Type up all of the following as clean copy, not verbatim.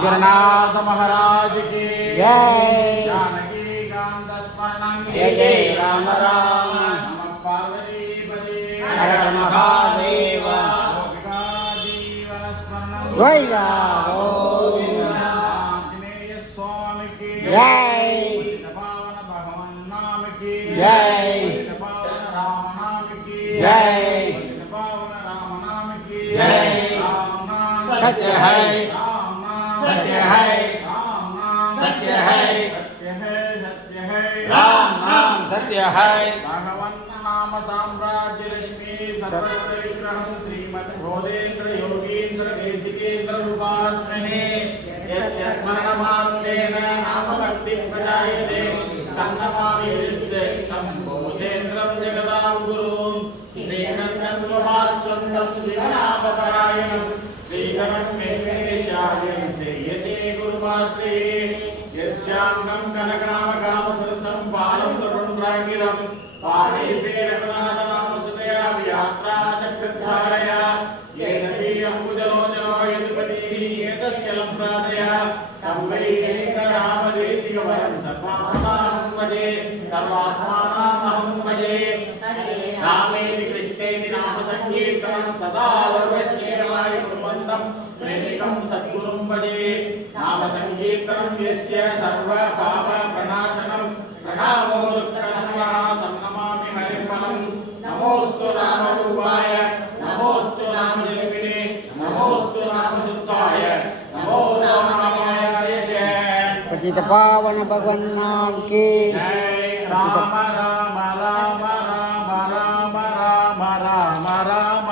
सद्गुरुनाथ महाराज की जय। जानकी कांत स्मरणं जय जय राम राम। नमः पार्वती पते हर हर महादेव। गोपिका जीवन स्मरणं गोविंदा गोविंदा। आंजनेय स्वामी की जय। पावन भगवान नाम की जय। पावन राम नाम की जय। पावन राम नाम की जय। राम नाम सत्य है। राम नाम सत्य है। राम नाम सत्य है। सत्य है राम नाम सत्य है। भगवन् नाम साम्राज्य लक्ष्मी सर्वस्य विग्रहं श्रीमद्बोधेन्द्र योगीन्द्र देशिकेन्द्र उपास्महे यस्य स्मरणमात्रेण नामभक्तिः प्रजायते तन्नमामि तं बोधेन्द्रं जगदां गुरुं श्रीकण्ठं स्वभास्वन्तं शिवनामपरायणं श्रीधरं वेङ्कटेशाय श्रेयसे गुरुमाश्रये यस्याङ्गं कनकामकामसरसं पालं तरुणरागिरं पाणिसे रघुनाथनामसुतया व्यात्राशक्तिधारया येन श्रीअम्बुजलोचनो यदुपतिः एतस्य लम्प्रादया तं वै वेङ्कटरामदेशिकवरं सर्वात्मानं भजे सर्वात्मानामहं भजे रामेति कृष्णेति नामसङ्कीर्तनं सदा सर्वक्षेमाय कुर्वन्तं प्रेमिकं सद्गुरुं भजे नामसङ्कीर्तनं यस्य सर्वपापप्रणाशनं प्रणामोदुत्तरः तं नमामि हरिपरं नमोऽस्तु रामरूपाय नमोऽस्तु रामजन्मिने नमोऽस्तु रामदूताय नमो रामाय जय पतित पावन भगवान नाम की जय राम राम राम राम राम राम राम राम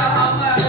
Thank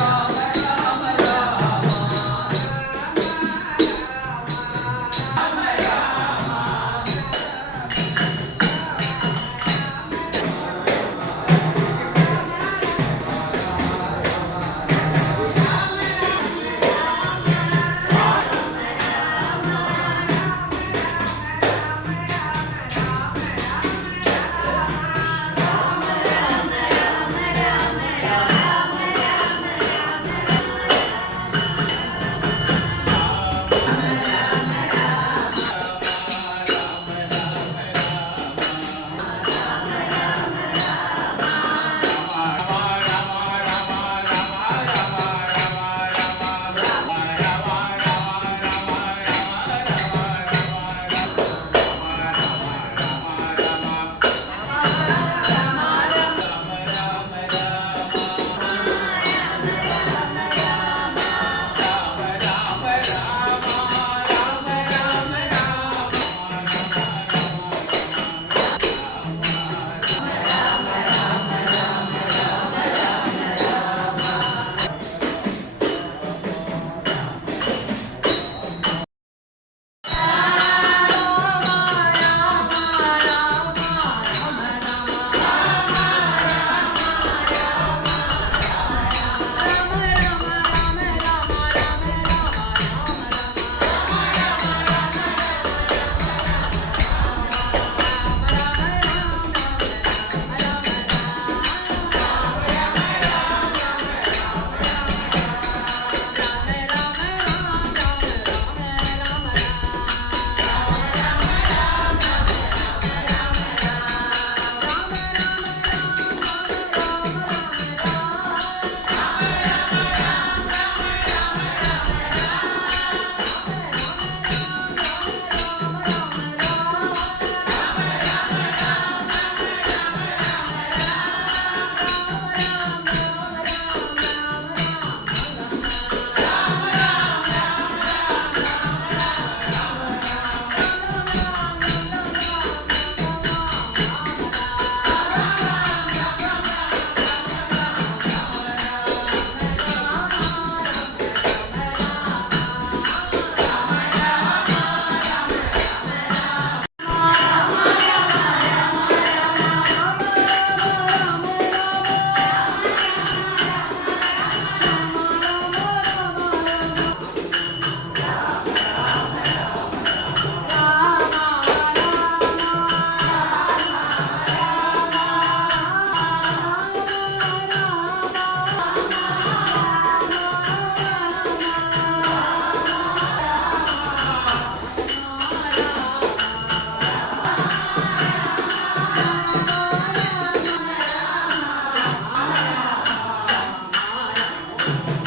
you.